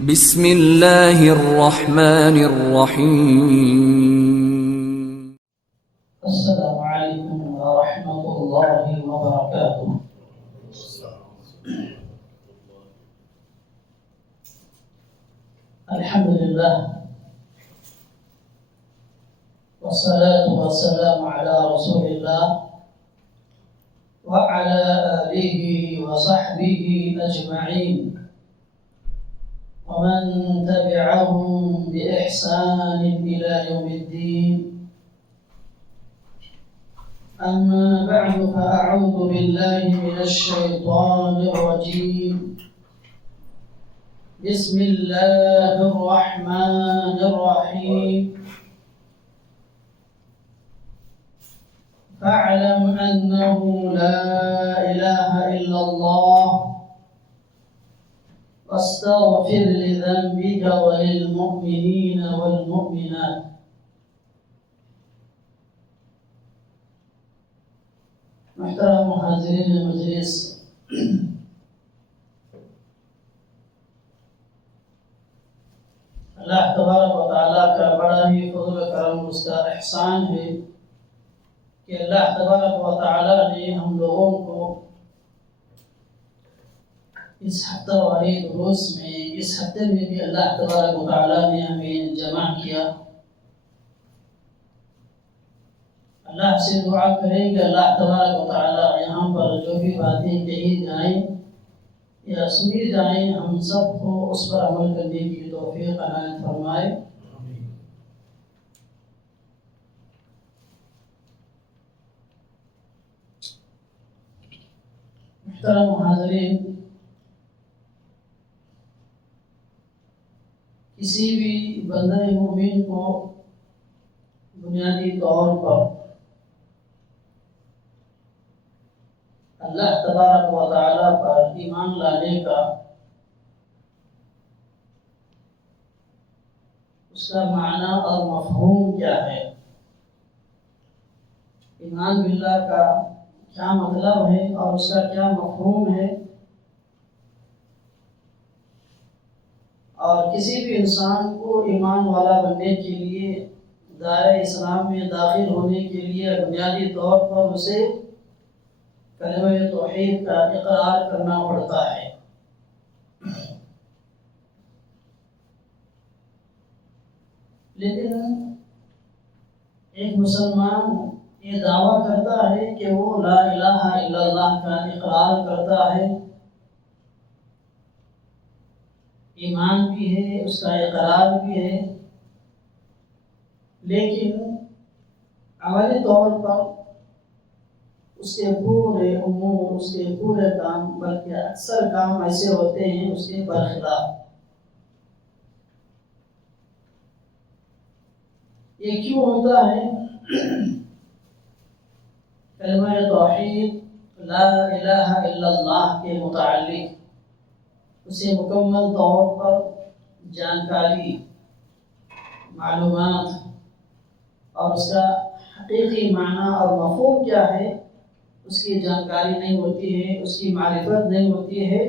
بسم اللہ الرحمن الرحیم۔ السلام علیکم ورحمۃ اللہ وبرکاتہ۔ الحمد للہ والصلاة والسلام على رسول اللہ وعلى آلہ وصحبہ اجمعین ومن تبعهم بإحسان إلى يوم الدين، أما بعد فأعوذ بالله من الشيطان الرجيم، بسم الله الرحمن الرحيم، فاعلم أنه لا إله إلا الله واستغفر لذنبك وللمؤمنين والمؤمنات۔ محترم حاضرین مجلس، اللہ تبارک و تعالیٰ کا بڑا ہی فضل و کرم، اس کا احسان ہے کہ اللہ تبارک و تعالیٰ نے ہم لوگوں کو اس ہفتہ والی دروس میں، اس ہفتے میں بھی اللہ تبارک و تعالیٰ نے ہمیں جمع کیا۔ اللہ سے دعا کریں کہ اللہ تبارک و تعالیٰ یہاں پر جو بھی باتیں کہی جائیں یا سنی جائیں، ہم سب کو اس پر عمل کرنے کی توفیق عنایت فرمائے۔ محترم حاضرین، کسی بھی بندہ مومن کو بنیادی طور پر اللہ تبارک و تعالیٰ پر ایمان لانے کا، اس کا معنی اور مفہوم کیا ہے، ایمان باللہ کا کیا مطلب ہے اور اس کا کیا مفہوم ہے، اور کسی بھی انسان کو ایمان والا بننے کے لیے، دائرہ اسلام میں داخل ہونے کے لیے بنیادی طور پر اسے کلمہ توحید کا اقرار کرنا پڑتا ہے۔ لیکن ایک مسلمان یہ دعویٰ کرتا ہے کہ وہ لا الہ الا اللہ کا اقرار کرتا ہے، ایمان بھی ہے، اس کا اقرار بھی ہے، لیکن عملی طور پر اس کے پورے امور، اس کے پورے کام، بلکہ اکثر کام ایسے ہوتے ہیں اس کے برخلاف۔ یہ کیوں ہوتا ہے؟ کلمہ توحید لا الہ الا اللہ کے متعلق اسے مکمل طور پر جانکاری، معلومات اور اس کا حقیقی معنی اور مفہوم کیا ہے، اس کی جانکاری نہیں ہوتی ہے، اس کی معرفت نہیں ہوتی ہے،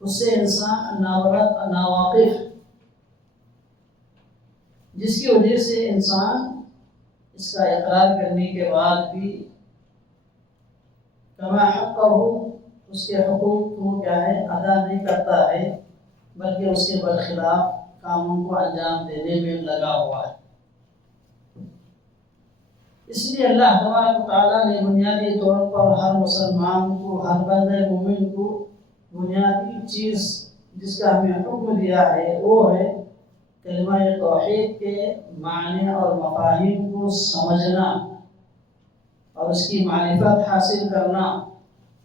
اس سے انسان ناواقف، جس کی وجہ سے انسان اس کا اقرار کرنے کے بعد بھی کما حقہ، اس کے حقوق کو کیا ہے ادا نہیں کرتا ہے، بلکہ اس کے برخلاف کاموں کو انجام دینے میں لگا ہوا ہے۔ اس لیے اللہ تبارک و تعالیٰ نے بنیادی طور پر ہر مسلمان کو، ہر بندہ مومن کو بنیادی چیز جس کا ہمیں حکم دیا ہے وہ ہے کلمہ توحید کے معنی اور مفاہیم کو سمجھنا اور اس کی معرفت حاصل کرنا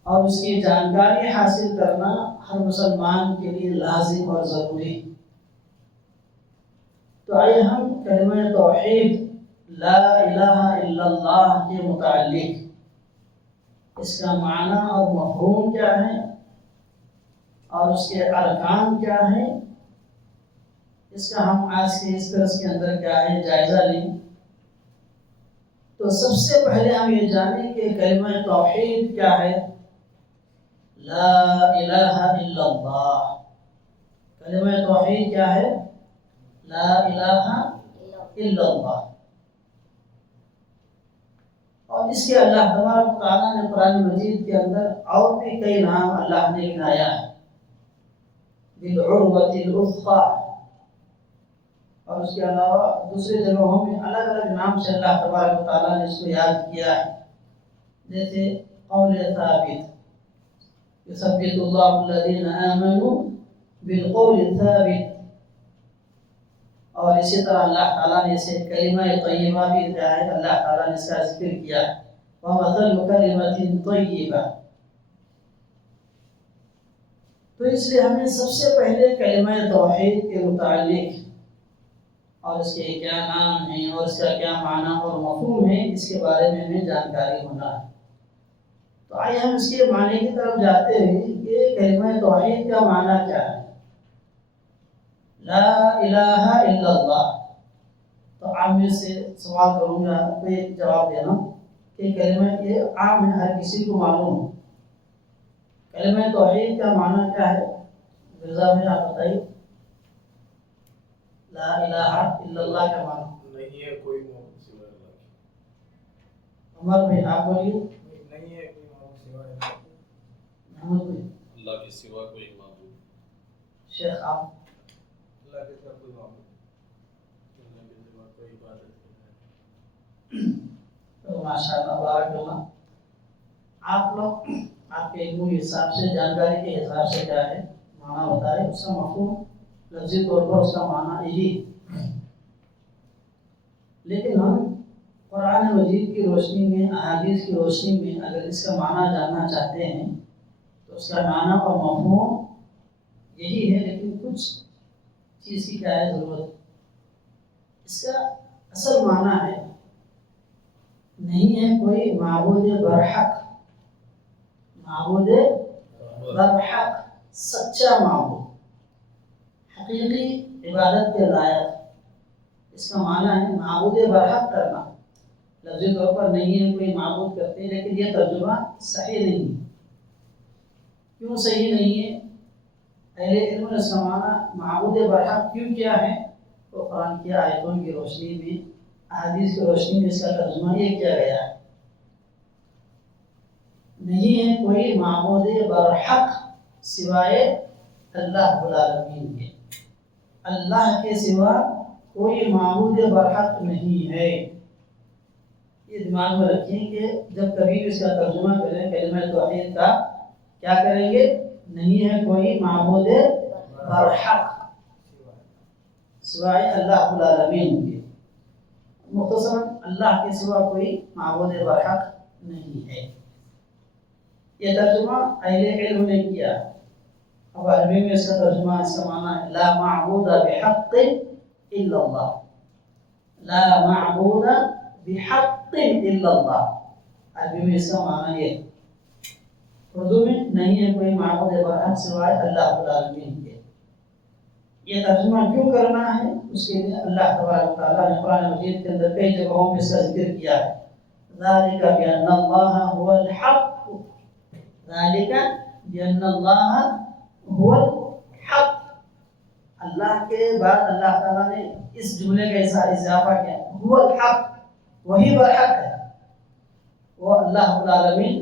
اور اس کی جانکاری حاصل کرنا ہر مسلمان کے لیے لازم اور ضروری۔ تو آئیے ہم کلمہ توحید لا الہ الا اللہ کے متعلق اس کا معنی اور مفہوم کیا ہے اور اس کے ارکان کیا ہیں، اس کا ہم آج کے اس درس کے اندر کیا ہے جائزہ لیں۔ تو سب سے پہلے ہم یہ جانیں کہ کلمہ توحید کیا ہے۔ لا الہ الا اللہ، کلمہ توحید کیا ہے؟ لا الہ الا اللہ. اور اس کے اللہ تبارک و تعالیٰ نے قرآن مجید کے اندر اور بھی کئی نام اللہ نے گنایا ہے. بالعروۃ الوثقی، اور اس کے علاوہ دوسری جگہوں میں الگ الگ نام سے اللہ تبارک و تعالیٰ نے اس کو یاد کیا ہے. جیسے قول ثابت، یثبت اللہ الذین آمنوا بالقول الثابت، اور اسی طرح اللہ تعالیٰ نے اسے کلمہ طیبہ بھی دیا ہے. اللہ تعالیٰ نے اس کا ذکر کیا ہے، وَمَثَلُ كَلِمَةٍ طَيِّبَةٍ. تو اس لیے ہمیں سب سے پہلے کلمہ توحید کے متعلق اور اس کے کیا نام ہیں اور اس کا کیا معنی اور مفہوم ہے، اس کے بارے میں ہمیں جانکاری ہونا ہے. تو آئیے ہم اس کے معنی کی طرف جاتے ہیں کہ کلمہ توحید کا معنی کیا ہے. لا الہ الا اللہ. تو عام میں سے سوال کروں گا، کوئی ایک جواب دینا کہ کلمہ یہ عام ہے، ہر کسی کو معلوم ہے. کلمہ توحید کا معنی کیا ہے؟ مرزا میں آپ بتائیے. لا الہ الا اللہ کا معنی نہیں ہے کوئی معبود سوائے اللہ کے. عمر بھائی آپ بولیے. نہیں ہے کوئی معبود سوائے اللہ کے. محمد بھائی. اللہ کے سوا کوئی معبود. شیخ آپ. اللہ کے سوا کوئی معبود. اللہ کے سوا کوئی عبادت نہیں. تو ماشاء اللہ بارک اللہ. آپ لوگ آپ کے علم کے حساب سے، جانکاری کے حساب سے کیا ہے معنی بتائے، اس کا مفہوم لفظی طور پر اس کا معنی یہی. لیکن ہم قرآن مجید کی روشنی میں، احادیث کی روشنی میں اگر اس کا معنی جاننا چاہتے ہیں تو اس کا معنی اور مفہوم یہی ہے، لیکن کچھ چیز کی کیا ہے ضرورت. اس کا اصل معنی ہے نہیں ہے کوئی معبود برحق. معبود برحق سچا معبود، حقیقی عبادت کے لائق. اس کا معنی ہے معبود برحق کرنا. لفظی طور پر نہیں ہے کوئی معبود کرتے، لیکن یہ ترجمہ صحیح نہیں ہے. کیوں صحیح نہیں ہے؟ اہل علم نے اس کا معنی معبود برحق کیوں کیا ہے؟ تو قرآن کی آیتوں کی روشنی میں، احادیث کی روشنی میں اس کا ترجمہ یہ کیا گیا ہے. نہیں ہے کوئی معبود برحق سوائے اللہ رب العالمین کے. اللہ کے سوا کوئی معبود برحق نہیں ہے. یہ دماغ میں رکھیں کہ جب کبھی بھی اس کا ترجمہ کریں کلمہ توحید کا، کیا کریں گے؟ نہیں ہے کوئی معبود برحق سوائے اللہ رب العالمین کے. مختصراً اللہ کے سوا کوئی معبود برحق نہیں ہے. یہ ترجمہ اہل علم نے کیا. اب عربی میں اس کا ترجمہ، اس کا معنی ہے لا معبود بحق الا اللہ. لا معبود بحق الا اللہ. عربی میں اس کا معنی یہ. اردو میں نہیں ہے کوئی معبود برحق سوائے اللہ رب العالمین کے. یہ ترجمہ کیوں کرنا ہے؟ اس کے لیے اللہ تبارک و تعالیٰ نے قرآن مجید کے اندر کئی جگہوں پہ اس کا ذکر کیا ہے. ذالک بأن اللہ هو الحق. ذالک بأن اللہ هو الحق. اللہ کے بعد اللہ تعالیٰ نے اس جملے کا اضافہ کیا. هو الحق، وہی برحق ہے. وہ اللہ رب العالمین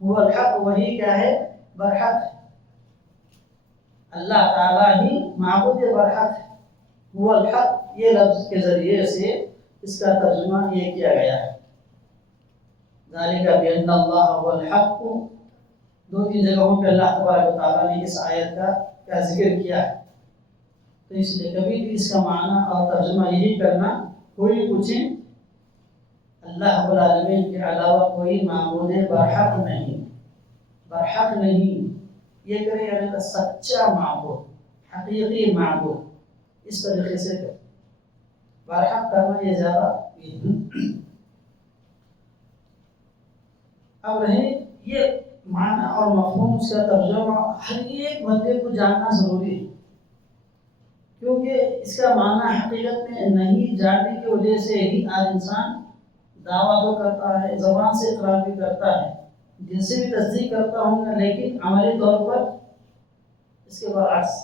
هو الحق، وہی کیا ہے؟ برحق ہے. اللہ تعالیٰ ہی معبود برحق ہے. هو الحق یہ لفظ کے ذریعے سے اس کا ترجمہ یہ کیا گیا ہے. ذالک بأن اللہ هو الحق. دو تین جگہوں پہ اللہ تبارک و تعالیٰ نے اس آیت کا ذکر کیا ہے. تو اس لیے کبھی بھی اس کا معنی اور ترجمہ یہی کرنا، کوئی پوچھیں اللہ رب العالمین کے علاوہ کوئی معبود برحق نہیں. برحق نہیں یہ کرے یعنی سچا معبود، حقیقی معبود، اس طریقے سے کرے. برحق کرنا یہ زیادہ. اب رہے یہ معنی اور مفہوم، اس کا ترجمہ ہر ایک بندے کو جاننا ضروری ہے، کیونکہ اس کا معنی حقیقت میں نہیں جاننے کی وجہ سے ہی آج انسان دعویٰ تو کرتا ہے، زبان سے اقرار بھی کرتا ہے، دل سے بھی تصدیق کرتا ہوں گا، لیکن عملی طور پر اس کے برعکس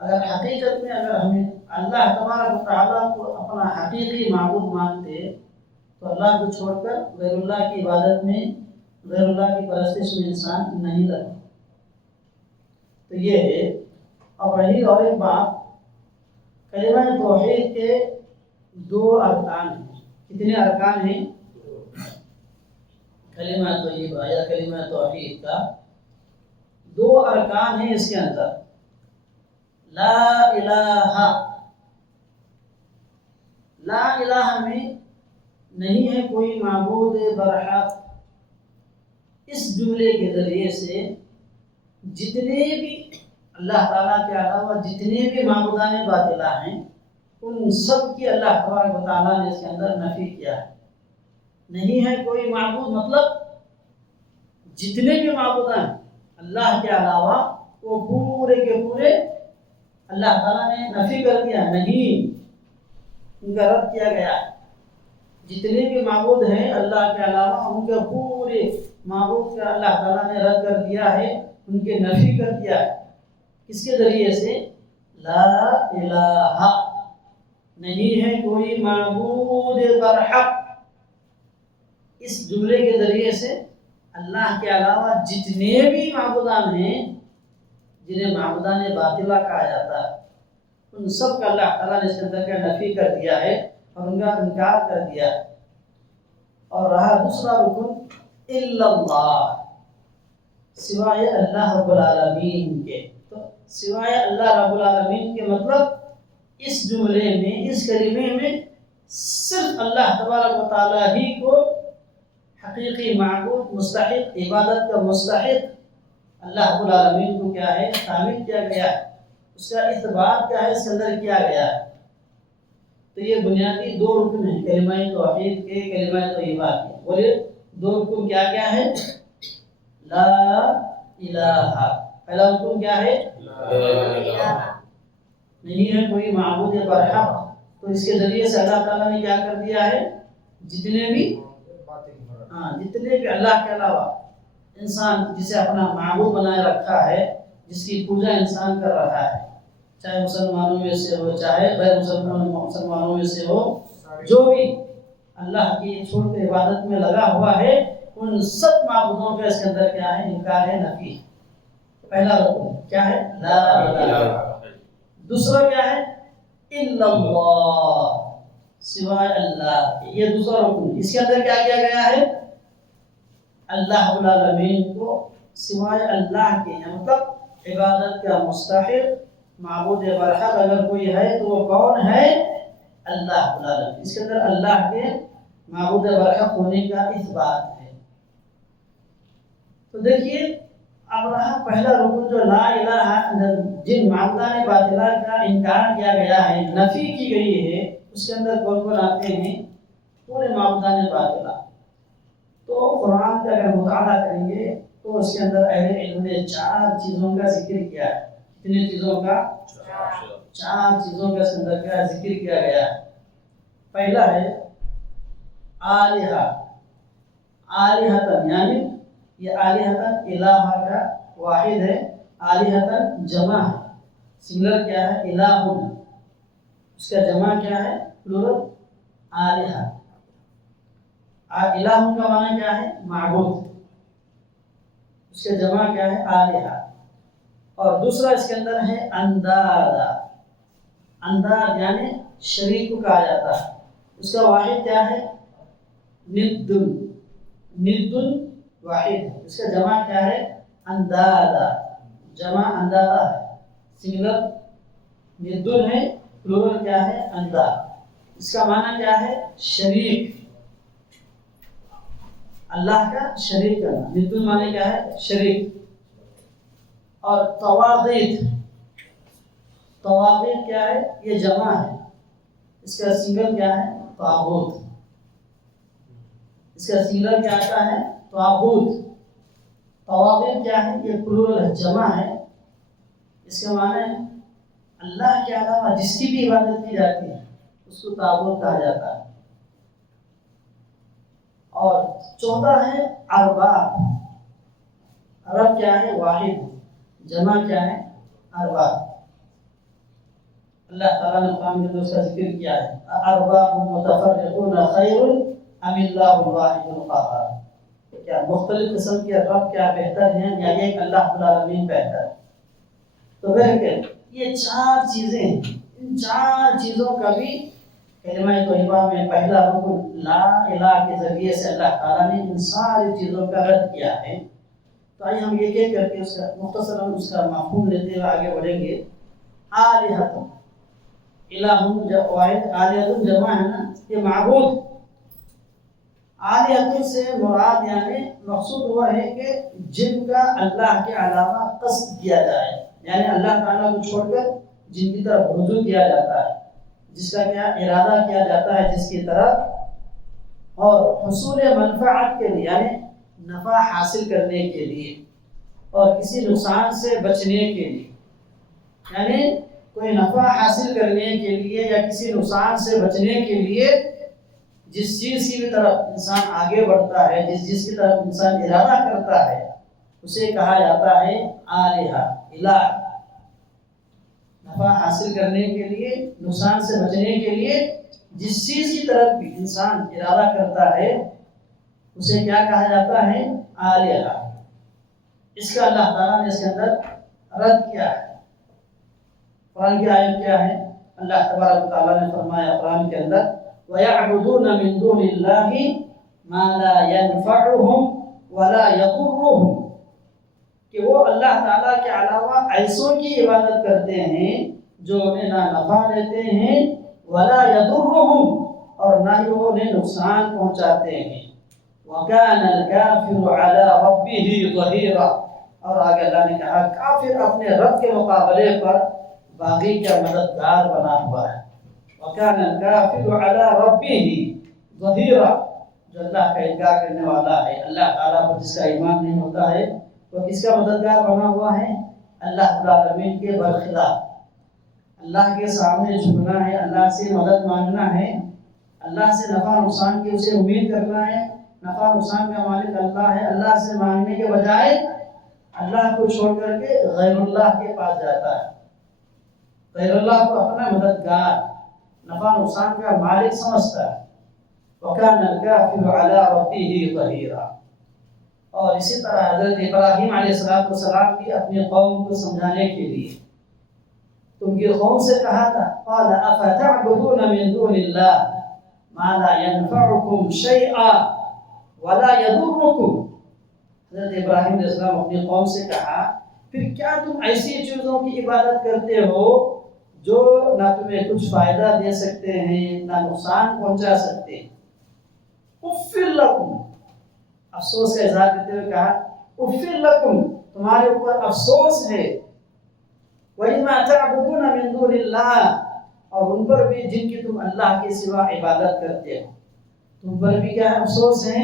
اگر حقیقت میں اگر ہمیں اللہ تبارک و تعالیٰ کو اپنا حقیقی معبود مانتے تو اللہ کو چھوڑ کر غیر اللہ کی عبادت میں، غیر اللہ کی پرستش میں انسان نہیں لگتا۔ تو یہ ہے۔ اب رہی اور ایک بات، کلمہ توحید کے دو ارکان ہیں۔ کتنے ارکان ہیں؟ کلمہ طیبہ یا کلمہ توحید کا دو ارکان ہیں اس کے اندر۔ لا الہ، لا الہ میں نہیں ہے کوئی معبود برحق، اس جملے کے ذریعے سے جتنے بھی اللہ تعالیٰ کے علاوہ جتنے بھی معبودان باطلہ ہیں ان سب کی اللہ تبارک و تعالیٰ نے اس کے اندر نفی کیا ہے۔ نہیں ہے کوئی معبود مطلب جتنے بھی معبودان اللہ کے علاوہ وہ پورے کے پورے اللہ تعالیٰ نے نفی کر دیا، نہیں، ان کا رد کیا گیا ہے۔ جتنے بھی معبود ہیں اللہ کے علاوہ ان کے پورے معبود کا اللہ تعالیٰ نے رد کر دیا ہے، ان کے نفی کر دیا ہے۔ کس کے ذریعے سے؟ لا الہ، نہیں ہے کوئی معبود برحق، اس جملے کے ذریعے سے اللہ کے علاوہ جتنے بھی معبودان ہیں جنہیں معبودان باطلہ کہا جاتا ہے ان سب کا اللہ تعالیٰ نے اس کے اندر کا نفی کر دیا ہے اور ان کا انکار کر دیا ہے۔ اور رہا دوسرا رکن الا اللہ، سوائے اللہ رب العالمین کے۔ تو سوائے اللہ رب العالمین کے مطلب اس جملے میں، اس کلمے میں صرف اللہ تبارک و تعالیٰ ہی کو حقیقی معبود، مستحق عبادت کا مستحق اللہ رب العالمین کو کیا ہے تعمیر کیا گیا ہے، اس کا اثبات کیا ہے اس کے اندر کیا گیا ہے۔ تو یہ بنیادی دو رکن ہیں کلمہ توحید کے، کلمہ طیبہ کے۔ بولے دو رکن کیا کیا ہے؟ لا الہ، پہلا رکن کیا ہے؟ نہیں ہے کوئی معبود برحق، تو اس کے ذریعے سے اللہ تعالیٰ نے کیا کر دیا ہے؟ جتنے بھی اللہ کے علاوہ انسان جسے اپنا معبود بنائے رکھا ہے، جس کی پوجا انسان کر رہا ہے، چاہے مسلمانوں میں سے ہو چاہے غیر مسلمانوں میں سے ہو، جو بھی اللہ کی چھوڑ کے عبادت میں لگا ہوا ہے ان سب معبودوں کا اس کے اندر کیا ہے؟ انکار ہے، نفی۔ پہلا رکن کیا ہے؟ لا الہ۔ دوسرا کیا ہے؟ الا اللہ، سوائے اللہ کے۔ یہ دوسرا رکن، اس کے اندر کیا کیا گیا ہے؟ اللہ رب العالمین کو سوائے اللہ کے، مطلب عبادت کا مستحق معبود برحق اگر کوئی ہے تو وہ کون ہے؟ اللہ رب العالمین۔ اس کے اندر اللہ کے معبود برحق ہونے کا اثبات ہے۔ تو دیکھیے اب رہا پہلا رکن جو لا الہ، جن معبودان باطلہ کا انکار کیا گیا ہے، نفی کی گئی ہے، اس کے اندر کون کون آتے ہیں؟ پورے معبودان باطلہ۔ تو قرآن کا اگر مطالعہ کریں گے تو اس کے اندر اہل علم نے 4 چیزوں کا ذکر کیا ہے۔ کتنی چیزوں کا؟ 4 چیزوں کا اس کے اندر کا ذکر کیا گیا ہے۔ پہلا ہے آلہہ، آلہتن، یعنی یہ آلہتن الہ کا واحد ہے، آلہتن جمع ہے، سنگلر کیا ہے؟ الہن، اس کا جمع کیا ہے؟ پلورل آلہہ۔ الہ کا معنی کیا ہے؟ معبود، اس کا جمع کیا ہے؟ آلہہ۔ اور دوسرا اس کے اندر ہے اندادا، انداد یعنی شریک کو کہا جاتا ہے، اس کا واحد کیا ہے؟ ندن، ندن واحد ہے، اس کا جمع کیا ہے؟ اندادا، جمع اندادا ہے، سنگلر ندن ہے، پلورل کیا ہے؟ انداد۔ اس کا معنی کیا ہے؟ شریک، اللہ کا شریک کرنا، ندن معنی کیا ہے؟ شریک۔ اور طواغیت، طواغیت کیا ہے؟ یہ جمع ہے، اس کا سنگل کیا ہے؟ طاغوت، اس کا سنگل کیا آتا ہے؟ طاغوت۔ طواغیت کیا ہے؟ یہ پلورل ہے، جمع ہے، اس کا معنی ہے اللہ کے علاوہ جس کی بھی عبادت کی جاتی ہے اس کو طاغوت کہا جاتا ہے۔ اور چوتھا ہے ارباب، رب کیا ہے؟ واحد، جمع کیا ہے؟ ارباب۔ اللہ تعالیٰ نے قرآن میں اس کا ذکر کیا ہے ارباب متفرقون خیر ام اللہ الواحد القہار، کیا مختلف قسم کے رب کیا بہتر ہیں یا ایک اللہ رب العالمین بہتر؟ تو پھر یہ چار چیزیں ہیں، ان چار چیزوں کا بھی کلمہ طیبہ میں پہلا رکن لا الہ کے ذریعے سے اللہ تعالیٰ نے ان ساری چیزوں کا رد کیا ہے۔ تو آئیے ہم ایک ایک کر کے اس کا مختصراً اس کا مفہوم لیتے ہوئے آگے بڑھیں گے۔ آلہۃ، الہ واحد، آلہۃ جمع ہے نا، یہ معبود۔ آلہۃ سے مراد یعنی مقصود ہوا ہے کہ جن کا اللہ کے علاوہ قصد کیا جائے، یعنی اللہ تعالیٰ کو چھوڑ کر جن کی طرف رجوع کیا جاتا ہے، جس کا کیا ارادہ کیا جاتا ہے جس کی طرف، اور حصول منفعت کے لیے یعنی نفع حاصل کرنے کے لیے، اور کسی نقصان سے بچنے کے لیے، یعنی کوئی نفع حاصل کرنے کے لیے یا کسی نقصان سے بچنے کے لیے جس چیز کی بھی طرف انسان آگے بڑھتا ہے، جس کی طرف انسان ارادہ کرتا ہے، اسے کہا جاتا ہے آلہہ، الہ۔ نفع حاصل کرنے کے لیے، نقصان سے بچنے کے لیے جس چیز کی طرف بھی انسان ارادہ کرتا ہے اسے کیا کہا جاتا ہے؟ آلہہ۔ اس کا اللہ تعالیٰ نے اس کے اندر رد کیا ہے۔ قرآن کی آیت کیا ہے؟ اللہ تبارک و تعالیٰ نے فرمایا قرآن کے اندر وَيَعْبُدُونَ مِن دُونِ اللَّهِ مَا لَا يَنْفَعُهُمْ وَلَا يَضُرُّهُمْ، کہ وہ اللہ تعالیٰ کے علاوہ ایسوں کی عبادت کرتے ہیں جو انہیں نہ نفع دیتے ہیں وَلَا يَضُرُّهُمْ، اور نہ ہی وہ انہیں نقصان پہنچاتے ہیں۔ وَكَانَ الْكَافِرُ عَلَى رَبِّهِ ظَهِيرًا، اور آگے اللہ نے کہا کافر اپنے رب کے مقابلے پر باغی کا مددگار بنا ہوا ہے۔ وَكَانَ الْكَافِرُ عَلَى رَبِّهِ ظَهِيرًا، جو اللہ کا انکار کرنے والا ہے، اللہ تعالیٰ پر جس کا ایمان نہیں ہوتا ہے، وہ کس کا مددگار بنا ہوا ہے؟ اللہ رب العالمین کے برخلاف۔ اللہ کے سامنے جھکنا ہے، اللہ سے مدد مانگنا ہے، اللہ سے نفع نقصان کی اسے امید کرنا ہے، نفع نقصان کا مالک اللہ ہے، اللہ سے مانگنے کے بجائے اللہ کو چھوڑ کر کے غیر اللہ کے پاس جاتا ہے، غیر اللہ کو اپنا مددگار، نفع نقصان کا مالک سمجھتا ہے۔ وَكَانَ الْكَافِرُ عَلَى رَبِّهِ ظَهِيرًا۔ اور اسی طرح حضرت ابراہیم علیہ السلام بھی اپنی قوم کو سمجھانے کے لیے تم کی قوم سے کہا تھا قَالَ أَفَتَعْبُدُونَ مِن دُونِ اللَّهِ مَا لَا يَنْفَعُكُمْ شَيْئًا وَلَا يَضُرُّكُمْ۔ حضرت ابراہیم علیہ السلام اپنی قوم سے کہا پھر کیا تم ایسی چیزوں کی عبادت کرتے ہو جو نہ تمہیں کچھ فائدہ دے سکتے ہیں نہ نقصان پہنچا سکتے ہیں؟ اُفِّر لَكُمْ، افسوس کا اظہار کرتے ہوئے کہا اُفِّر لَكُمْ، تمہارے اوپر افسوس ہے، وَلِمَا تَعْبُدُونَ مِن دُونِ اللَّهِ، اور ان پر بھی جن کی تم اللہ کے سوا عبادت کرتے ہو، تم پر بھی کیا ہے؟ افسوس ہے،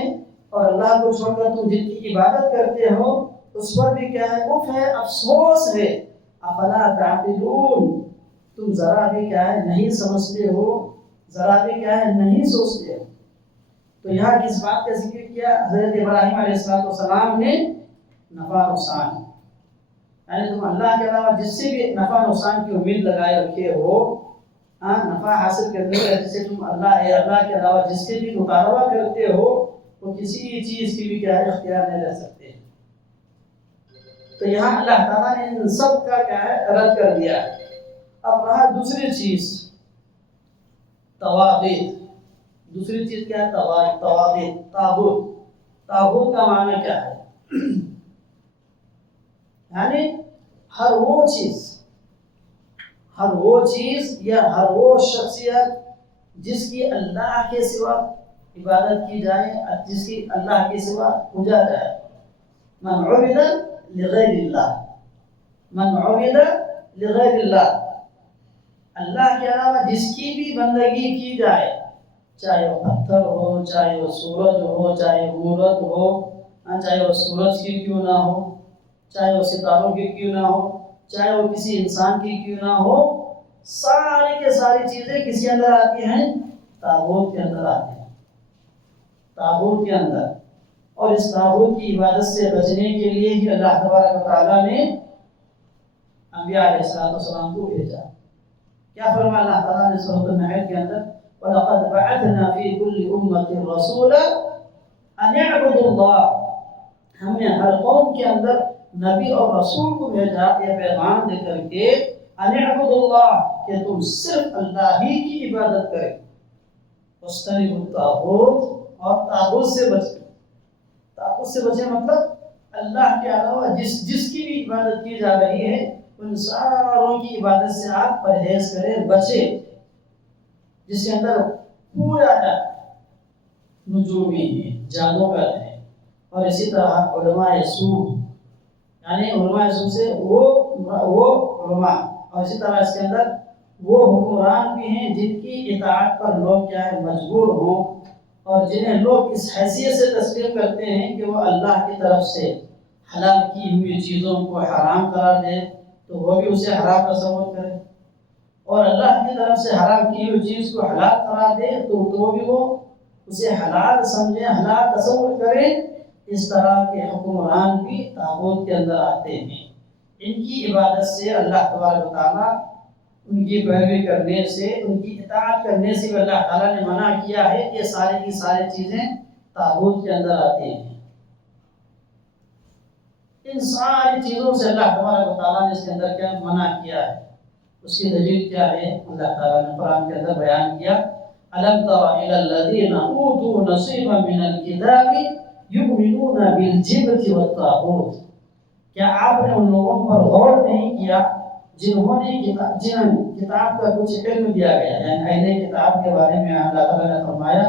اور اللہ کو چھوڑ کر تم جن کی عبادت کرتے ہو اس پر بھی کیا ہے؟ اف ہے، افسوس ہے۔ افلا تعقلون، تم ذرا بھی کیا ہے نہیں سمجھتے ہو، ذرا بھی کیا ہے نہیں سوچتے ہو۔ تو یہاں کس بات کا ذکر کیا؟ حضرت ابراہیم علیہ السلام نے نفع نقصان، یعنی تم اللہ کے علاوہ جس سے بھی نفع نقصان کی امید لگائے رکھے ہو، نفع حاصل کرنے کا جسے تم اللہ کے علاوہ جس سے بھی مطالبہ کرتے ہو، وہ کسی چیز کی بھی کیا ہے اختیار نہیں رہ سکتے۔ تو یہاں اللہ تعالیٰ نے ان سب کا کیا ہے رد کر دیا۔ اب رہا دوسری چیز طواغیت۔ دوسری چیز کیا ہے؟ طواغیت، طاغوت۔ طاغوت کا معنی کیا ہے؟ یعنی ہر وہ چیز یا ہر وہ شخصیت جس کی اللہ کے سوا عبادت کی جائے، جس کی اللہ کے سوا پوجا جائے۔ من عبد لغیر اللہ، من عبد لغیر اللہ، اللہ کے علاوہ جس کی بھی بندگی کی جائے، چاہے وہ پتھر ہو، چاہے وہ سورج ہو، چاہے مورت ہو، چاہے وہ سورج کی کیوں نہ ہو، چاہے وہ ستاروں کی کیوں نہ ہو، چاہے وہ کسی انسان کی کیوں نہ ہو، ساری کے ساری چیزیں کس کے اندر آتی ہیں؟ طاغوت کے اندر آتی ہیں، طاغوت کے اندر۔ اور اس طاغوت کی عبادت سے بچنے کے لیے ہی اللہ تبارک و تعالیٰ نے انبیاء علیہ السلام کو بھیجا۔ کیا فرمایا اللہ تعالیٰ نے سورۃ النحل کے اندر، وَلَقَدْ بَعَثْنَا فِي كُلِّ أُمَّةٍ رَسُولًا أَنِ اعْبُدُوا اللَّهَ، ہم نے ہر قوم کے اندر نبی اور رسول کو بھیجا یہ پیغام دے کر کے، أَنِ اعْبُدُوا اللَّهَ، کہ تم صرف اللہ ہی کی عبادت کریں، وَاجْتَنِبُوا الطَّاغُوتَ، اور طاغوت سے بچیں۔ طاغوت سے بچیں مطلب اللہ کے علاوہ جس کی بھی عبادت کی جا رہی ہے ان ساروں کی عبادت سے آپ پرہیز کریں، بچیں، جس کے اندر پورا نجومی ہے، جادوگر ہے۔ اور اسی طرح علماء سوء، یعنی علماء سوء سے وہ علماء، اور اسی طرح اس کے اندر وہ حکمران بھی ہیں جن کی اطاعت پر لوگ کیا ہے مجبور ہوں، اور جنہیں لوگ اس حیثیت سے تسلیم کرتے ہیں کہ وہ اللہ کی طرف سے حلال کی ہوئی چیزوں کو حرام قرار دے تو وہ بھی اسے حرام تصور کرے، اور اللہ کی طرف سے حرام کی ہوئی چیز کو حلال قرار دے تو بھی وہ اسے حلال سمجھے، حلال تصور کرے۔ اس طرح کے حکمران بھی طاغوت کے اندر آتے ہیں۔ ان کی عبادت سے اللہ تبارک و تعالیٰ، ان کی پیروی کرنے سے، ان کی اطاعت کرنے سے بھی اللہ تعالیٰ نے منع کیا ہے کہ ساری کی ساری چیزیں طاغوت کے اندر آتی ہیں۔ ان ساری چیزوں سے اللہ تبارک و تعالیٰ نے اس کے اندر کیا منع کیا ہے، اس کی دلیل کیا ہے؟ اللہ تعالیٰ نے قرآن کے اندر بیان کیا، أَلَمْ تَرَ إِلَى الَّذِينَ أُوتُوا نَصِيبًا مِنَ الْكِتَابِ يُؤْمِنُونَ بِالْجِبْتِ وَالطَّاغُوتِ، کیا آپ نے ان لوگوں پر غور نہیں کیا جنہوں نے جن کتاب کا کچھ علم دیا گیا، یعنی اہل کتاب کے بارے میں اللہ تعالیٰ نے فرمایا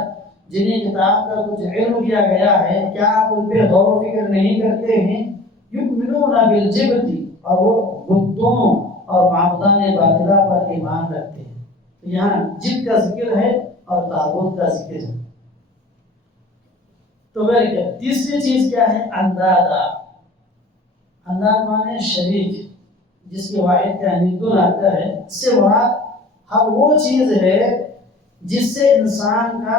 جنہیں کتاب کا کچھ علم دیا گیا ہے، کیا آپ ان پہ غور و فکر نہیں کرتے ہیں؟ یؤمنون بالجبت، اور وہ بتوں اور معبودان باطلہ پر ایمان رکھتے ہیں۔ تو یہاں جبت کا ذکر ہے اور طاغوت کا ذکر ہے۔ تو تیسری چیز کیا ہے؟ اندادہ۔ انداد مانے شریک، جس کے واحد کا ندن آتا ہے، اس سے مراد ہر وہ چیز ہے جس سے انسان کا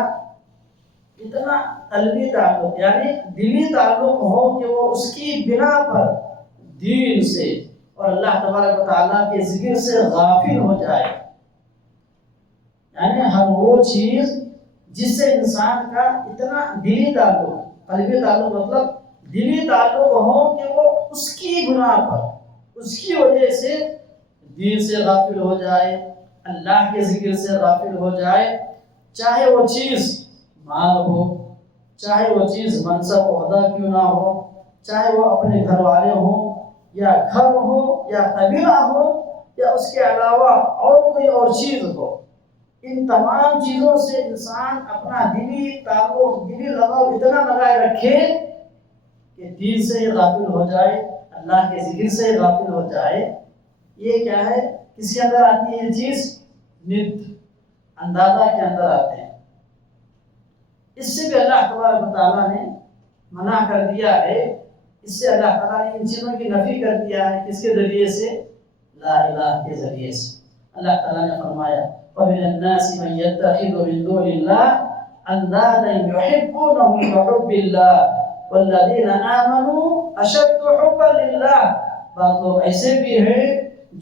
اتنا قلبی تعلق یعنی دلی تعلق ہو کہ وہ اس کی بنا پر دین سے اور اللہ تبارک و تعالیٰ کے ذکر سے غافل ہو جائے، یعنی ہر وہ چیز جس سے انسان کا اتنا دلی تعلق، قلبی تعلق مطلب دلی تعلق ہو کہ وہ اس کی بنا پر، اس کی وجہ سے دین سے غافل ہو جائے، اللہ کے ذکر سے غافل ہو جائے، چاہے وہ چیز مال ہو، چاہے وہ چیز منصب عہدہ کیوں نہ ہو، چاہے وہ اپنے گھر والے ہوں یا گھر ہو یا قبیلہ ہو یا اس کے علاوہ اور کوئی اور چیز ہو، ان تمام چیزوں سے انسان اپنا دلی تعلق، دلی لگاؤ اتنا لگائے رکھے کہ دین سے ہی غافل ہو جائے، اللہ کے ذکر سے ہی غافل ہو جائے۔ یہ کیا ہے؟ کس کے اندر آتی ہے یہ چیز؟ ند، اندازہ کے اندر آتے ہیں۔ اس سے بھی اللہ تبارک و تعالیٰ نے منع کر دیا ہے، اس سے اللہ تعالیٰ نے ان چیزوں کی نفی کر دیا ہے۔ کس کے ذریعے سے؟ لا الہ کے ذریعے سے۔ اللہ تعالیٰ نے فرمایا وَمِنَ النَّاسِ مَن يَتَّخِذُ مِن دُونِ اللَّهِ أَندَادًا يُحِبُّونَهُمْ كَحُبِّ اللَّهِ وَالَّذِينَ آمَنُوا أَشَدُّ حُبًّا لِلَّهِ۔ بعض لوگ ایسے بھی ہیں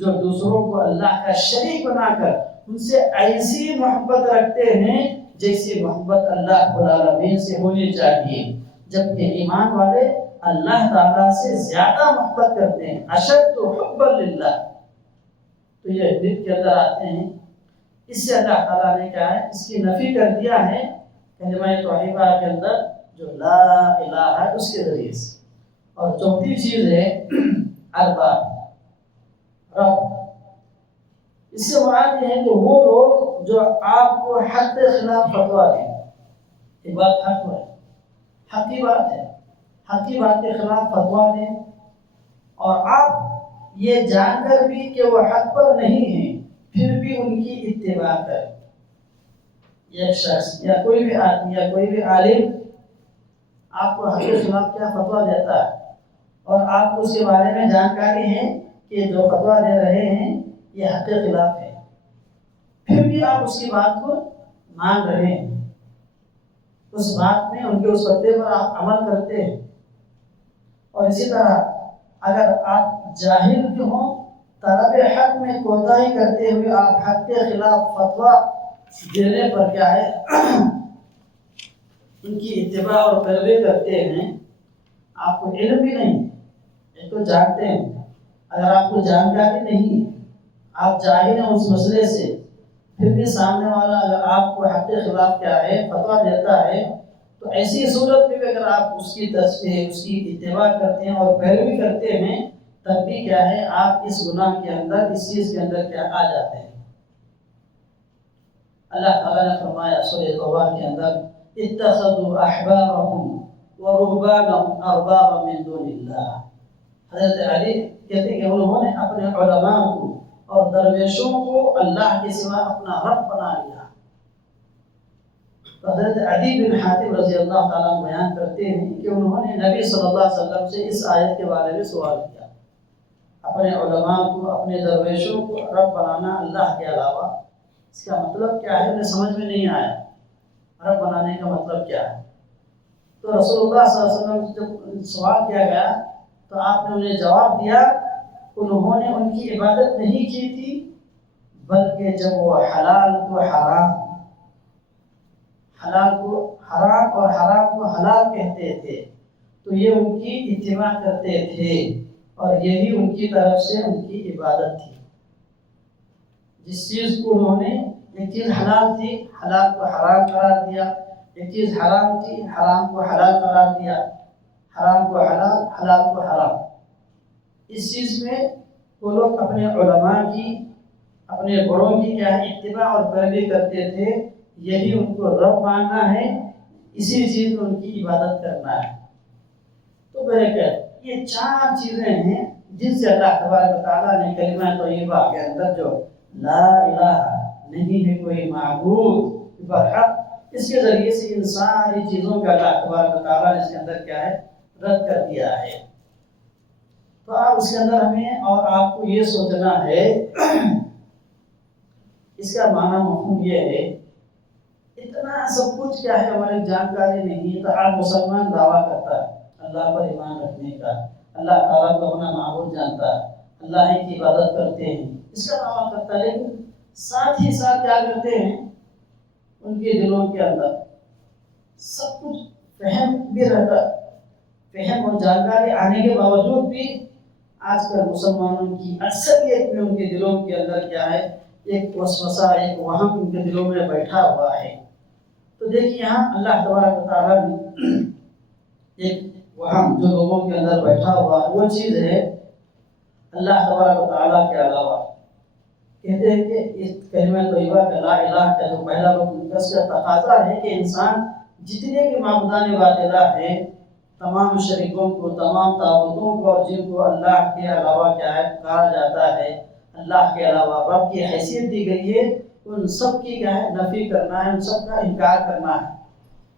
جو دوسروں کو اللہ کا شریک بنا کر ان سے ایسی محبت رکھتے ہیں جیسی محبت اللہ رب العالمین سے ہونی چاہیے، جبکہ ایمان والے اللہ تعالیٰ سے زیادہ محبت کرتے ہیں، اشد حب للہ۔ تو یہ ند کے اندر آتے ہیں۔ اس سے اللہ تعالیٰ نے کیا ہے؟ اس کی نفی کر دیا ہے کلمہ توحیدہ کے اندر جو لا الہ ہے اس کے ذریعے سے۔ اور چوتھی چیز ہے ارباب، رب۔ اس سے مراد یہ ہے کہ وہ لوگ جو آپ کو حق کے خلاف فتویٰ دیں، یہ بات حق ہے، حق کی بات ہے، حق کی بات کے خلاف فتویٰ دیں، اور آپ یہ جان کر بھی کہ وہ حق پر نہیں ہیں پھر بھی ان کی اتباع کریں۔ ایک شخص یا کوئی بھی آدمی یا کوئی بھی عالم آپ کو حق کے خلاف کیا فتویٰ دیتا ہے اور آپ کو اس کے بارے میں جانکاری ہے کہ جو فتویٰ دے رہے ہیں یہ حق کے خلاف ہے، پھر بھی آپ اس کی بات کو مان رہے ہیں، اس بات میں ان کے اس فتوے پر آپ عمل کرتے ہیں۔ اور اسی طرح اگر آپ جاہل بھی ہوں طلب حق میں کوتاہی کرتے ہوئے آپ حق کے خلاف فتویٰ دینے پر کیا ہے ان کی اتباع اور پیروی کرتے ہیں. آپ کو علم بھی نہیں، ایک تو جانتے ہیں، اگر آپ کو جانکاری نہیں ہے، آپ جاہل ہیں اس مسئلے سے، پھر بھی سامنے والا اگر آپ کو حق کے خلاف کیا ہے فتویٰ دیتا ہے، تو ایسی صورت میں بھی اگر آپ اس کی اتباع کرتے ہیں اور پیروی کرتے ہیں، تب بھی کیا ہے آپ اس گناہ کے اندر، اس چیز کے اندر کیا آ جاتے ہیں. اللہ تعالیٰ نے فرمایا سورہ توبہ کے اندر اتخذوا احبارهم ورهبانهم اربابا من دون اللہ. حضرت علی کہتے ہیں کہ انہوں نے اپنے علماء کو اور درویشوں کو اللہ کے سوا اپنا رب بنا لیا. حضرت عدی بن حاتم رضی اللہ تعالیٰ بیان کرتے ہیں کہ انہوں نے نبی صلی اللہ علیہ وسلم سے اس آیت کے بارے میں سوال کیا. اپنے علماء کو، اپنے درویشوں کو رب بنانا اللہ کے علاوہ، اس کا مطلب کیا ہے؟ انہیں سمجھ میں نہیں آیا رب بنانے کا مطلب کیا ہے. تو رسول اللہ صلی اللہ علیہ وسلم سے جب سوال کیا گیا تو آپ نے انہیں جواب دیا، انہوں نے ان کی عبادت نہیں کی تھی، بلکہ جب وہ حلال کو حرام، حلال کو حرام اور حرام کو حلال کہتے تھے تو یہ ان کی اتباع کرتے تھے اور یہی ان کی طرف سے ان کی عبادت تھی. جس چیز کو انہوں نے، ایک چیز حلال تھی، حلال کو حرام قرار دیا، ایک چیز حرام تھی، حرام کو حلال قرار دیا، حرام کو حلال، حلال کو حرام. اس چیز میں وہ لوگ اپنے علماء کی، اپنے بڑوں کی کیا ہے اتباع اور پیروی کرتے تھے. یہی ان کو رب ماننا ہے، اسی چیز میں ان کی عبادت کرنا ہے. تو برکت یہ 4 چیزیں ہیں جن سے اللہ تبارک و تعالیٰ نے کلمہ طیبہ کے اندر جو لا الہ نہیں ہے کوئی معبود برحق، اس کے ذریعے سے ان ساری چیزوں کا اللہ تبارک و تعالیٰ نے اس کے اندر کیا ہے رد کر دیا ہے. تو آپ اس کے اندر ہمیں اور آپ کو یہ سوچنا ہے، اس کا معنی مفہوم یہ ہے، اتنا سب کچھ کیا ہے ہماری جانکاری نہیں. تو آپ مسلمان دعویٰ کرتا ہے اللہ پر ایمان رکھنے کا، اللہ تعالیٰ کو اپنا معبود جانتا ہے، اللہ ہی کی عبادت کرتے ہیں، اس کا دعویٰ کرتا ہے، لیکن ساتھ ہی ساتھ کیا کرتے ہیں ان کے دلوں کے اندر سب کچھ فہم بھی رہتا، فہم اور جانکاری آنے کے باوجود بھی آج کل مسلمانوں کی اکثریت میں ان کے دلوں کے اندر کیا ہے ایک وسوسہ، ایک وہم ان کے دلوں میں بیٹھا ہوا ہے. تو دیکھیے یہاں اللہ تبارک و تعالیٰ نے ایک وہم جو لوگوں کے اندر بیٹھا ہوا ہے وہ چیز ہے اللہ تبارک و تعالیٰ کے علاوہ. کہتے ہیں کہ اس کلمہ طیبہ کا لا الہ کا جو پہلا رکن اس کا تقاضا ہے کہ انسان جتنے بھی معبودان باطلہ ہیں، تمام شریکوں کو، تمام طاغوتوں کو اور جن کو اللہ کے علاوہ کیا ہے کہا جاتا ہے، اللہ کے علاوہ رب کی حیثیت دی گئی ہے، ان سب کی کیا ہے نفی کرنا ہے، ان سب کا انکار کرنا ہے.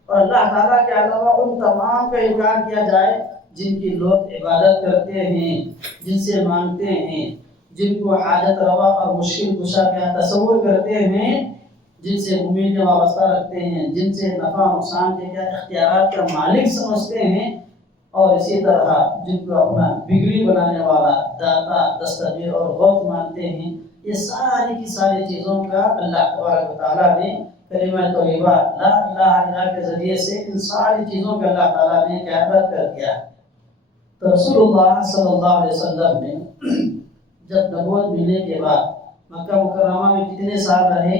اور اللہ تعالیٰ کے علاوہ ان تمام کا انکار کیا جائے جن کی لوگ عبادت کرتے ہیں، جن سے مانگتے ہیں، جن کو حاجت روا اور مشکل کشا کا تصور کرتے ہیں، جن سے امیدیں وابستہ رکھتے ہیں، جن سے نفع نقصان کے کیا اختیارات کا مالک سمجھتے ہیں، اور اسی طرح جن کو اپنا بگڑی بنانے والا، داتا، دستگیر اور غوث مانتے ہیں. یہ ساری کی ساری چیزوں کا اللہ تبارک و تعالیٰ نے کلمہ طیبہ لا الہ الا اللہ کے ذریعے سے ان ساری چیزوں کا اللہ تعالیٰ نے کیا رد کر دیا. تو رسول اللہ صلی اللہ علیہ وسلم نے جب نبوت ملنے کے بعد مکہ مکرمہ میں کتنے سال رہے؟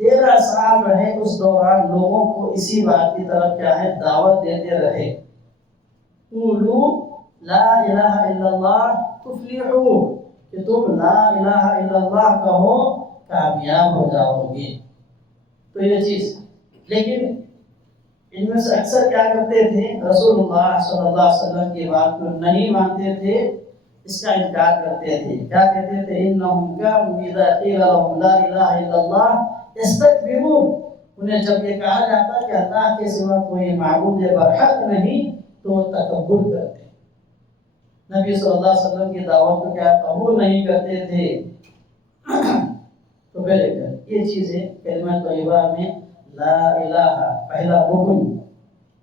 13 سال رہے. اس دوران لوگوں کو اسی بات کی طرف کیا ہے دعوت دیتے رہے، قولوا لا الہ الا اللہ تفلحوا، کہ تم لا الہ الا اللہ کہو کامیاب ہو جاؤ گے. تو یہ چیز، لیکن ان میں سے اکثر کیا کرتے تھے رسول اللہ صلی اللہ علیہ وسلم کی بات کو نہیں مانتے تھے، اس کا انکار کرتے تھے. کیا کہتے تھے؟ انہم کانوا اذا قیل لهم لا الہ الا اللہ یستکبرون. انہیں جب یہ کہا جاتا کہ اللہ کے سوا کوئی معبود برحق نہیں تو تکبر کرتے، نبی صلی اللہ علیہ وسلم کی دعوت کو کیا قبول نہیں کرتے تھے. تو پہلے یہ چیزیں کلمہ طیبہ میں لا الہ پہلا رکن،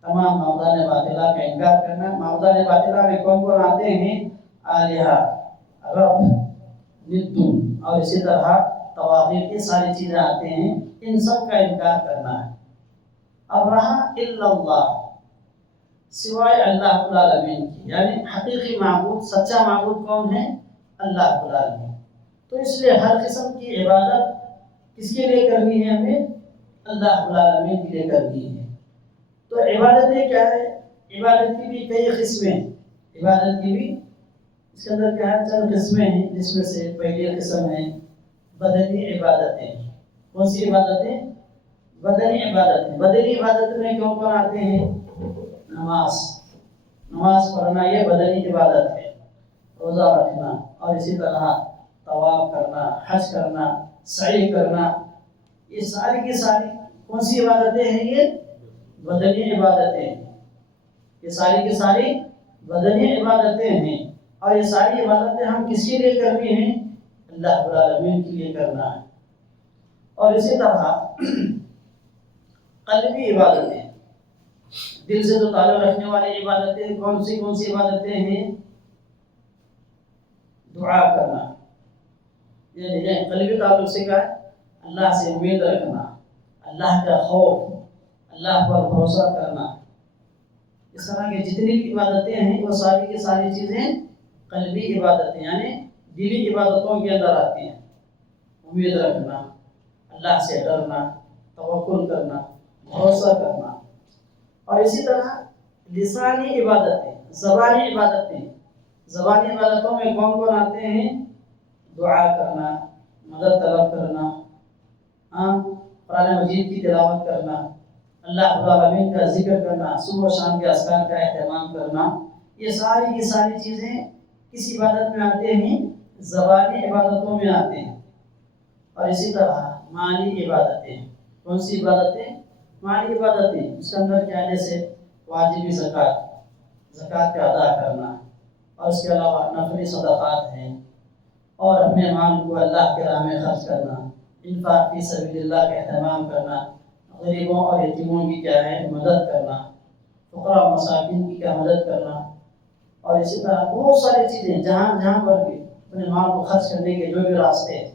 تمام معبودان باطلہ کا انکار کرنا. معبودان باطلہ میں کون کون آتے ہیں؟ آلہہ، رب، ندن، اور اسی طرح طواغیت، یہ ساری چیزیں آتے ہیں، ان سب کا انکار کرنا ہے۔ اب رہا الا اللہ، سوائے اللہ رب العالمین کی، یعنی حقیقی معبود، سچا معبود کون ہے؟ اللہ رب العالمین۔ تو اس لیے ہر قسم کی عبادت کس کے لیے کرنی ہے؟ ہمیں اللہ رب العالمین کے لیے کرنی ہے۔ تو عبادتیں کیا ہے؟ عبادت کی بھی کئی قسمیں، عبادت کی بھی اس کے اندر کیا ہے؟ چند قسمیں ہیں، جس میں سے پہلی قسم ہے بدنی عبادتیں۔ کون سی عبادتیں؟ بدنی عبادتیں۔ بدنی عبادت میں کون کون آتے ہیں؟ نماز پڑھنا یہ بدنی عبادت ہے، روزہ رکھنا، اور اسی طرح طواف کرنا، حج کرنا، سعی کرنا، یہ ساری کی ساری کون سی عبادتیں ہیں؟ یہ بدنی عبادتیں ہیں، یہ ساری کی ساری بدنی عبادتیں ہیں، اور یہ ساری عبادتیں ہم کس کے لیے کرنی ہیں؟ اللہ رب العالمین کے لیے کرنا ہے۔ اور اسی طرح قلبی عبادتیں، دل سے جو تعلق رکھنے والی عبادتیں کون سی عبادتیں ہیں؟ دعا کرنا، یہ قلبی تعلق سے کیا ہے؟ اللہ سے امید رکھنا، اللہ کا خوف، اللہ پر بھروسہ کرنا، اس طرح کی جتنی بھی عبادتیں ہیں وہ ساری کی ساری چیزیں قلبی عبادتیں، یعنی دلی عبادتوں کے اندر آتی ہیں۔ امید رکھنا، اللہ سے ڈرنا، توکل کرنا، بھروسہ کرنا، اور اسی طرح لسانی عبادتیں، زبانی عبادتیں۔ زبانی عبادتوں میں کون کون آتے ہیں؟ دعا کرنا، مدد طلب کرنا، قرآن مجید کی تلاوت کرنا، اللہ رب العالمین کا ذکر کرنا، صبح و شام کے اذکار کا اہتمام کرنا، یہ ساری کی ساری چیزیں کس عبادت میں آتے ہیں؟ زبانی عبادتوں میں آتے ہیں۔ اور اسی طرح مالی عبادتیں، کون سی عبادتیں؟ مالی عبادتیں، اس کے اندر کیا ہے؟ جیسے واجبی زکوٰۃ کا ادا کرنا، اور اس کے علاوہ نفلی صدقات ہیں، اور اپنے مال کو اللہ کے راہ میں خرچ کرنا، انفاق فی سبیل اللہ کا اہتمام کرنا، غریبوں اور یتیموں کی کیا ہے؟ مدد کرنا، فقراء و مساکین کی کیا مدد کرنا، اور اسی طرح بہت ساری چیزیں جہاں پر بھی اپنے مال کو خرچ کرنے کے جو بھی راستے ہیں،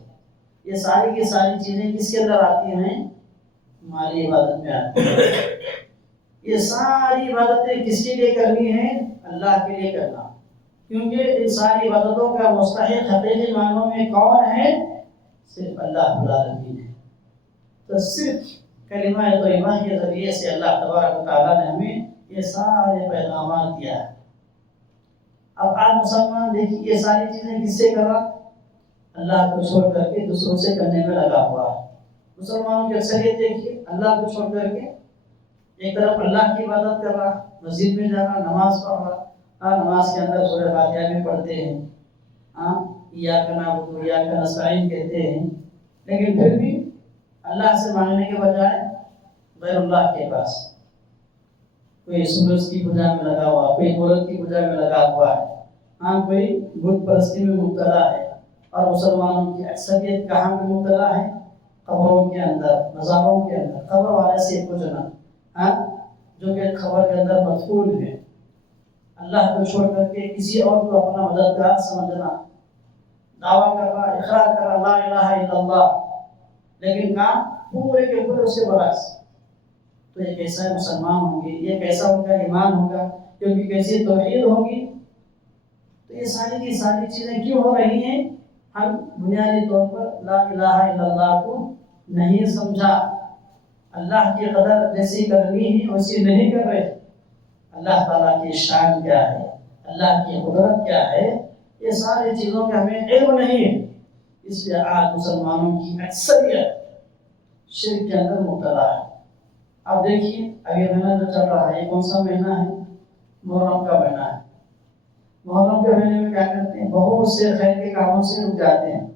یہ ساری کی ساری چیزیں کس کے اندر آتی ہیں؟ مالی عبادت میں آتی ہیں۔ یہ ساری عبادتیں کس کے لیے کرنی ہے؟ اللہ کے لیے کرنا، کیونکہ ان ساری عبادتوں کا مستحق حقیقی معنوں میں کون ہے؟ صرف اللہ رب العالمین ہے۔ تو صرف کلمہ طیبہ کے ذریعے سے اللہ تبارک و تعالیٰ نے ہمیں یہ سارے پیغامات دیا ہے۔ اب آج مسلمان دیکھیے یہ ساری چیزیں کس سے کر رہا؟ اللہ کو چھوڑ کر کے دوسروں سے کرنے میں لگا ہوا ہے۔ مسلمانوں کی اکثریت دیکھیے اللہ کو چھوڑ کر کے ایک طرف اللہ کی عبادت کر رہا، مسجد میں جا رہا، نماز پڑھ رہا، نماز کے اندر سورہ فاتحہ بھی پڑھتے ہیں، ایاک نعبد و ایاک نستعین کہتے ہیں، لیکن پھر بھی اللہ سے مانگنے کے بجائے غیر اللہ کے پاس کوئی سورج کی پوجا میں لگا ہوا، کوئی عورت کی پوجا میں لگا ہوا ہے، کوئی بت پرستی میں مبتلا ہے۔ اور مسلمانوں کی اکثریت کہاں پہ مبتلا ہے؟ قبروں کے اندر، مزاروں کے اندر، قبر والے سے پوجنا، جو کہ قبر کے اندر مدفون ہے۔ اللہ کو چھوڑ کر کے کسی اور کو اپنا مددگار سمجھنا، دعویٰ کر رہا، اقرار کر رہا لا الہ الا اللہ، لیکن کام پورے کے پورے اس کے برعکس۔ تو یہ کیسا مسلمان ہوں گے؟ یہ کیسا ان کا ایمان ہوگا؟ کیونکہ کیسی توحید ہوگی؟ تو یہ ساری کی ساری چیزیں کیوں ہو رہی ہیں؟ ہم بنیادی طور پر لا الہ الا اللہ کو نہیں سمجھا، اللہ کی قدر جیسی کرنی ہے ویسی نہیں کر رہے۔ اللہ تعالیٰ کی شان کیا ہے، اللہ کی قدرت کیا ہے، یہ ساری چیزوں کا ہمیں علم نہیں ہے۔ اس لیے آج مسلمانوں کی اکثریت شرک کے اندر مبتلا ہے۔ اب دیکھیے اب یہ مہینہ جو چل رہا ہے، یہ کون سا مہینہ ہے؟ محرم کا مہینہ ہے۔ محرم کے مہینے میں کیا کرتے ہیں؟ بہت سے خیر کے کاموں سے رک جاتے ہیں۔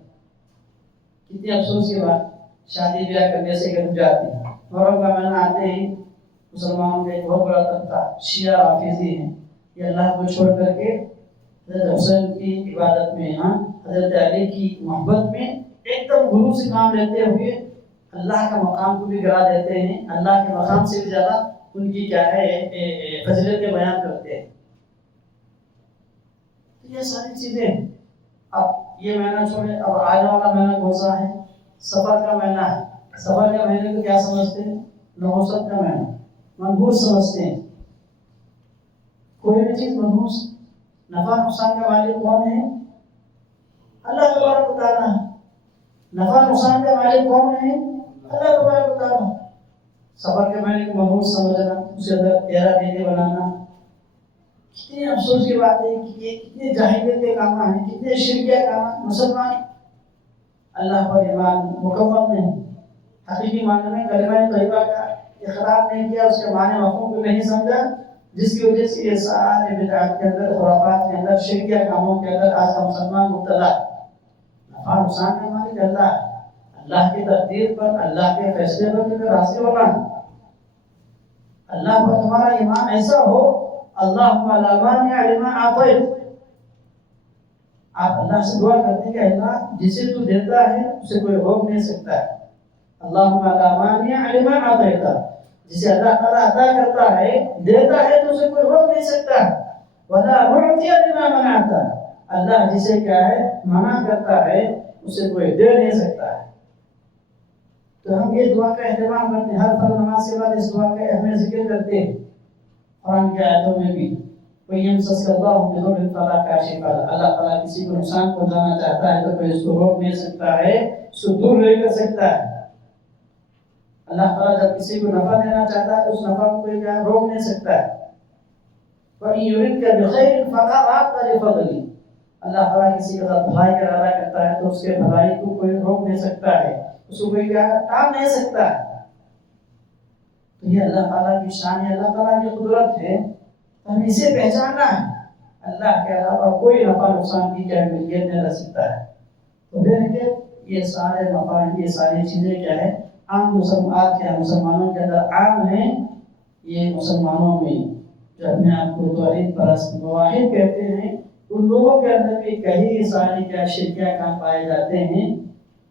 کتنی افسوس کی بات، شادی بیاہ کرنے سے رک جاتے ہیں۔ محرم کا مہینہ آتے ہی مسلمانوں کا ایک بہت بڑا طبقہ شیعہ رافضی ہیں، یہ اللہ کو چھوڑ کر کے حضرت حسین کی عبادت میں، حضرت علی کی محبت میں ایک دم غرور سے کام لیتے ہوئے اللہ کا مقام کو بھی گرا دیتے ہیں، اللہ کے مقام سے بھی زیادہ ان کی کیا ہے فضیلتیں بیان کرتے ہیں۔ یہ ساری چیزیں اب یہ مہینہ چھوڑے، اب آنے والا مہینہ کون سا ہے؟ سفر کا مہینہ ہے۔ سفر کے مہینے کو کیا سمجھتے ہیں؟ نحوست کا مہینہ، منحوس سمجھتے ہیں۔ کوئی بھی چیز منحوس، نفع نقصان کا مالک کون ہے؟ اللہ تبارک و تعالیٰ۔ نفع نقصان کا مالک کون ہے؟ اللہ تبارک و تعالیٰ۔ سفر کے مہینے کو منحوس سمجھنا، اس کے اندر 13 دن بنانا، کتنی افسوس کی بات ہے کہ یہ کتنے جاہلیت کے کام ہیں، کتنے شرکیہ کام ہیں۔ مسلمان اللہ پر ایمان مکمل نہیں، حقیقی معنی میں کلمہ طیبہ کا اقرار نہیں کیا، اس کے معنی مفہوم کو نہیں سمجھا، جس کی وجہ سے یہ سارے بدعات کے اندر، خرافات کے اندر، شرکیہ کاموں کے اندر آج کا مسلمان مبتلا ہے۔ نفع نقصان کا مالک اللہ ہے، اللہ کی تقدیر پر، اللہ کے فیصلے پر راضی ہونا۔ اللہ پر تمہارا ایمان ایسا ہو، اللہم لا مانع لما اعطیت، آپ اللہ سے دعا کرتے ہیں کہ اللہ جسے تو دیتا ہے اسے کوئی روک نہیں سکتا ہے۔ اللہم لا مانع لما اعطیت، جسے اللہ تعالیٰ عطا کرتا ہے، دیتا ہے تو اسے کوئی روک نہیں سکتا ہے۔ ولا معطی لما منعت، اللہ جسے کیا ہے منع کرتا ہے اسے کوئی دے نہیں سکتا ہے۔ تو ہم یہ دعا کا اہتمام کرتے ہیں، ہر فرض نماز کے بعد اس دعا کا اہم ذکر کرتے ہیں۔ قرآن کی آیتوں میں بھی کوئی یمسسک اللہ بضر فلا کاشف لہ، اللہ تعالیٰ کسی کو نقصان پہنچانا چاہتا ہے تو کوئی اس کو روک نہیں سکتا ہے، اس کو دور نہیں کر سکتا ہے۔ اللہ تعالیٰ جب کسی کو نفع دینا چاہتا ہے تو اس نفع کو کوئی روک نہیں سکتا ہے۔ وَإِن يُرِدْكَ بِخَيْرٍ فَلَا رَادَّ لِفَضْلِهِ، اللہ تعالیٰ کسی کے ساتھ بھلائی کا ارادہ کرتا ہے تو اس کے بھلائی کو کوئی روک نہیں سکتا ہے، اس کو کوئی ٹال نہیں سکتا ہے۔ تو یہ اللہ تعالیٰ کی شان ہے، اللہ تعالیٰ کی قدرت ہے، ہمیں اسے پہچاننا ہے۔ اللہ کے علاوہ کوئی نفع نقصان کی کیا ملکیت نہیں رہ سکتا ہے۔ تو پھر کہ یہ سارے مفاہیم، یہ ساری چیزیں کیا ہے عام مسلمانوں کے اندر عام ہیں۔ یہ مسلمانوں میں جو اپنے آپ کو توحید پرست موحد کہتے ہیں، ان لوگوں کے اندر بھی کئی ساری کیا شرکیہ کام پائے جاتے ہیں۔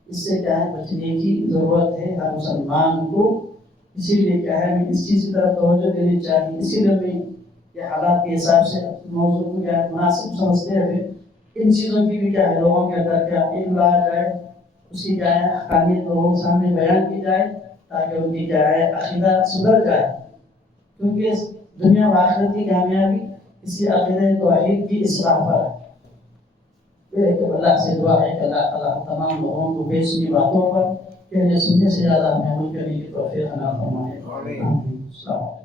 اس سے کیا ہے بچنے کی ضرورت ہے ہر مسلمان کو۔ اسی لیے کیا ہے اس چیز کی طرف توجہ دینی چاہیے۔ اسی لیے میں یہ حالات کے حساب سے موضوع کو کیا مناسب سمجھتے ہوئے ان چیزوں کی بھی کیا ہے لوگوں کے اندر کیا علم لایا جائے، اس کی کیا ہے حقانیت لوگوں کے سامنے بیان کی جائے تاکہ ان کی کیا ہے عقیدہ سدھر جائے، کیونکہ دنیا و آخرت کی کامیابی اسی عقیدہ توحید کی اصلاح پر ہے۔ پھر اللہ سے دعا ہے کہ اللہ تعالیٰ تمام لوگوں کو بے سنی باتوں پر کہنے سننے سے زیادہ ہمیں عمل کرنے کی توفیق عطا فرمائے۔ آمین۔